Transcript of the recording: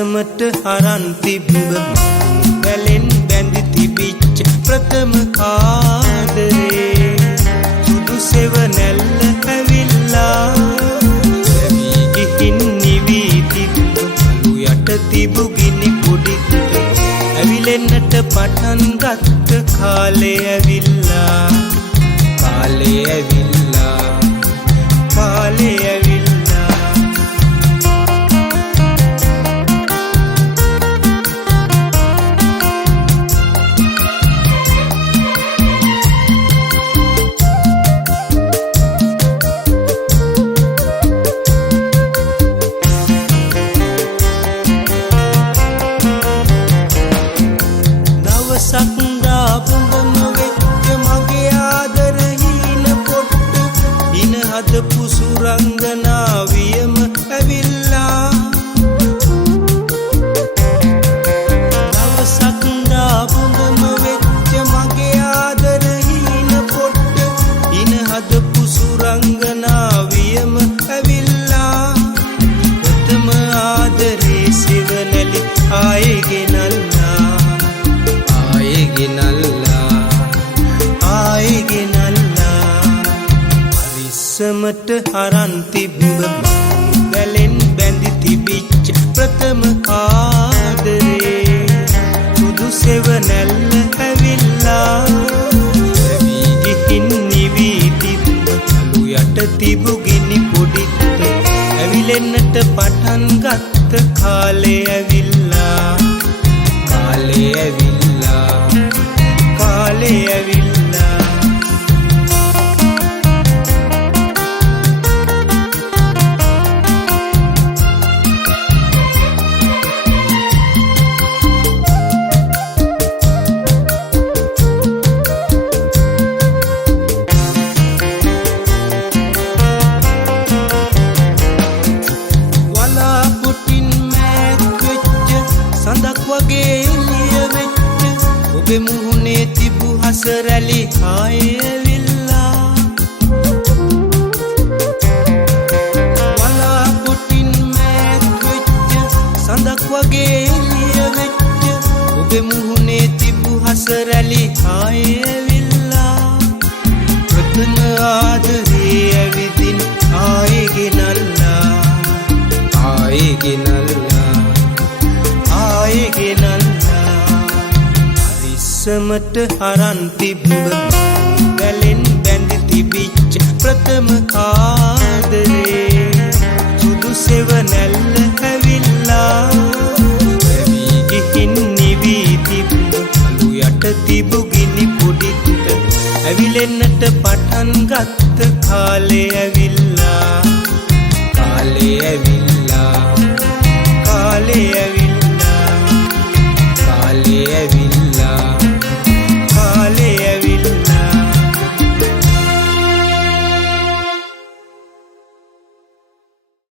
පරිස්සමට අරන් තිබ්බ වැලෙන් බැඳි තිබිච්ච ප්‍රථම ආදරේ සුදු සෙවණැල්ල ඇවිල්ලා ඇවි ගිහින් නිවි තිබ්බ අලු යට තිබු ගිනි පොඩිත් ඇවිලෙන්නට පටන් ගත්ත කාලේ ඇවිල්ලා කාලේ ඇවිල්ලා කාලේ ඇවිල්ලා පුසුරංගනාවියම ඇවිල්ලා දවසක් දාපුඳම වෙච්ච මගේ ආදරහීන පොට්ට ඉන හද පුසුරංගනාවියම ඇවිල්ලා ප්‍රථම ආදරේ සෙවණැලි ආයේ ගෙනල්ලා ආයේ ගෙනල්ලා ආයේ ගෙනල්ලා පරිස්සමට අරන් තිබ්බ වැලෙන් බැඳි තිබිච්ච ප්‍රථම ආදරේ සුදු සෙවණැල්ල ඇවිල්ලා ඇවි ගිහින් නිවි තිබ්බ අලු යට තිබු ගිනි පොඩිත් ඇවිලෙන්නට පටන් ගත්ත කාලේ ඇවිල්ලා කාලේ ඇවිල්ලා කාලේ ඇවිල්ලා ඔබේ මුහුණේ තිබු හසරැලි ආයේ ඇවිල්ලා වලාපොටින් මෑත් වෙච්ච සඳක් වගේ එළිය වෙච්ච ඔබේ මුහුණේ තිබු හසරැලි ආයේ ඇවිල්ලා ප්‍රථම ආදරේ ඇවිදින් ආයේ ගෙනල්ලා ආයේ ගෙනල්ලා ආයේ ගෙනල්ලා පරිස්සමට අරන් තිබ්බ වැලෙන් බැඳි තිබිච්ච ප්‍රථම ආදරේ සුදු සෙවණැල්ල ඇවිල්ලා ඇවි ගිහින් නිවි තිබ්බ අලු යට තිබු ගිනි පොඩිත් ඇවිලෙන්නට පටන් ගත්ත කාලේ